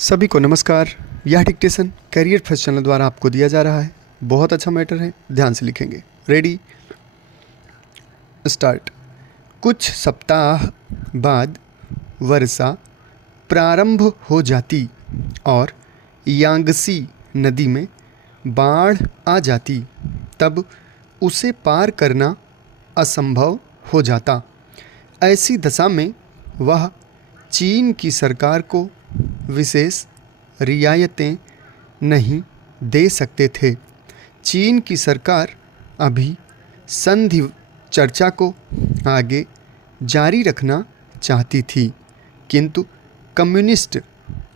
सभी को नमस्कार। यह डिक्टेशन करियर फर्स्ट चैनल द्वारा आपको दिया जा रहा है। बहुत अच्छा मैटर है, ध्यान से लिखेंगे। Ready, start. कुछ सप्ताह बाद वर्षा प्रारंभ हो जाती और यांगसी नदी में बाढ़ आ जाती, तब उसे पार करना असंभव हो जाता। ऐसी दशा में वह चीन की सरकार को विशेष रियायतें नहीं दे सकते थे। चीन की सरकार अभी संधि चर्चा को आगे जारी रखना चाहती थी, किंतु कम्युनिस्ट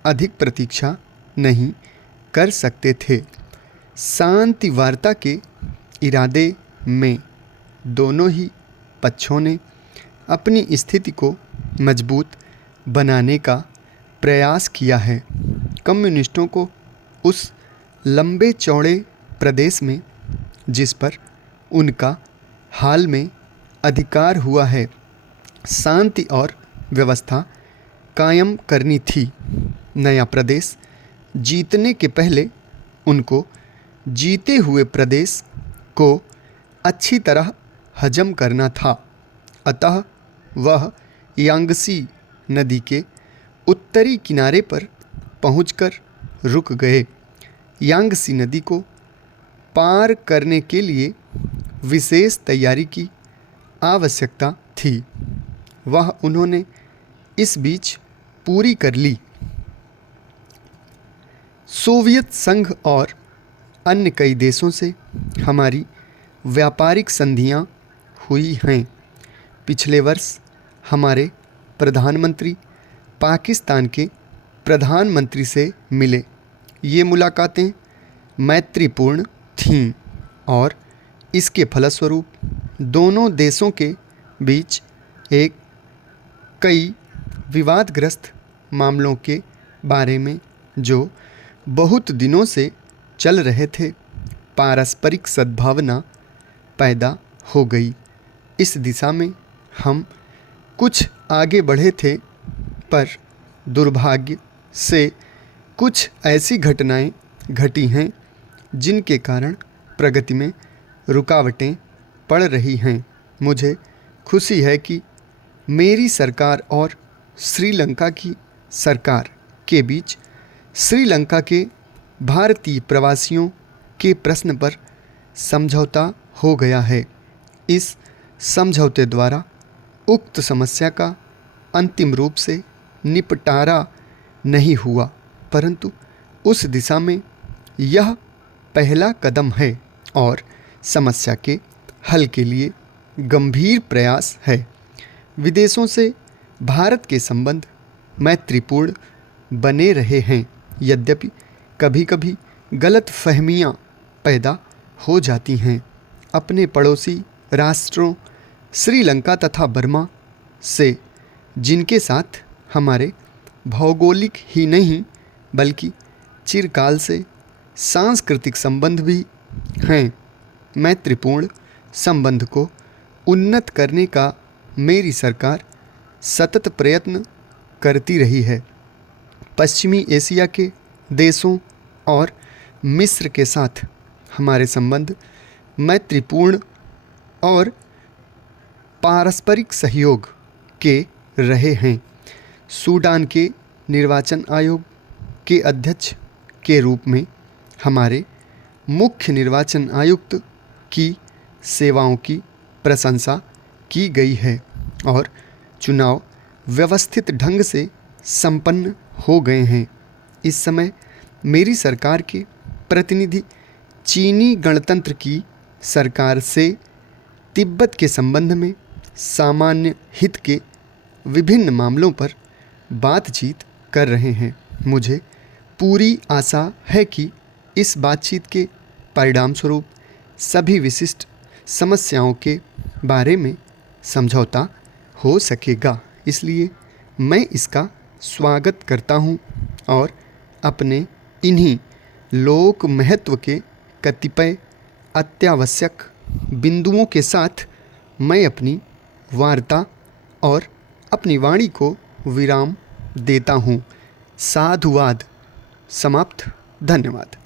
अधिक प्रतीक्षा नहीं कर सकते थे। शांति वार्ता के इरादे में दोनों ही पक्षों ने अपनी स्थिति को मजबूत बनाने का प्रयास किया है। कम्युनिस्टों को उस लंबे चौड़े प्रदेश में जिस पर उनका हाल में अधिकार हुआ है, शांति और व्यवस्था कायम करनी थी। नया प्रदेश जीतने के पहले उनको जीते हुए प्रदेश को अच्छी तरह हजम करना था। अतः वह यांगसी नदी के उत्तरी किनारे पर पहुंचकर रुक गए। यांगसी नदी को पार करने के लिए विशेष तैयारी की आवश्यकता थी। वह उन्होंने इस बीच पूरी कर ली। सोवियत संघ और अन्य कई देशों से हमारी व्यापारिक संधियां हुई हैं। पिछले वर्ष हमारे प्रधानमंत्री पाकिस्तान के प्रधानमंत्री से मिले। ये मुलाकातें मैत्रीपूर्ण थीं और इसके फलस्वरूप दोनों देशों के बीच कई विवादग्रस्त मामलों के बारे में, जो बहुत दिनों से चल रहे थे, पारस्परिक सद्भावना पैदा हो गई। इस दिशा में हम कुछ आगे बढ़े थे, पर दुर्भाग्य से कुछ ऐसी घटनाएं घटी हैं जिनके कारण प्रगति में रुकावटें पड़ रही हैं। मुझे खुशी है कि मेरी सरकार और श्रीलंका की सरकार के बीच श्रीलंका के भारतीय प्रवासियों के प्रश्न पर समझौता हो गया है। इस समझौते द्वारा उक्त समस्या का अंतिम रूप से निपटारा नहीं हुआ, परंतु उस दिशा में यह पहला कदम है और समस्या के हल के लिए गंभीर प्रयास है। विदेशों से भारत के संबंध मैत्रीपूर्ण बने रहे हैं, यद्यपि कभी कभी गलत फहमियाँ पैदा हो जाती हैं। अपने पड़ोसी राष्ट्रों श्रीलंका तथा बर्मा से, जिनके साथ हमारे भौगोलिक ही नहीं बल्कि चिरकाल से सांस्कृतिक संबंध भी हैं, मैत्रीपूर्ण संबंध को उन्नत करने का मेरी सरकार सतत प्रयत्न करती रही है। पश्चिमी एशिया के देशों और मिस्र के साथ हमारे संबंध मैत्रीपूर्ण और पारस्परिक सहयोग के रहे हैं। सूडान के निर्वाचन आयोग के अध्यक्ष के रूप में हमारे मुख्य निर्वाचन आयुक्त की सेवाओं की प्रशंसा की गई है और चुनाव व्यवस्थित ढंग से संपन्न हो गए हैं। इस समय मेरी सरकार के प्रतिनिधि चीनी गणतंत्र की सरकार से तिब्बत के संबंध में सामान्य हित के विभिन्न मामलों पर बातचीत कर रहे हैं। मुझे पूरी आशा है कि इस बातचीत के परिणामस्वरूप सभी विशिष्ट समस्याओं के बारे में समझौता हो सकेगा। इसलिए मैं इसका स्वागत करता हूं और अपने इन्हीं लोक महत्व के कतिपय अत्यावश्यक बिंदुओं के साथ मैं अपनी वार्ता और अपनी वाणी को विराम देता हूँ। साधुवाद। समाप्त। धन्यवाद।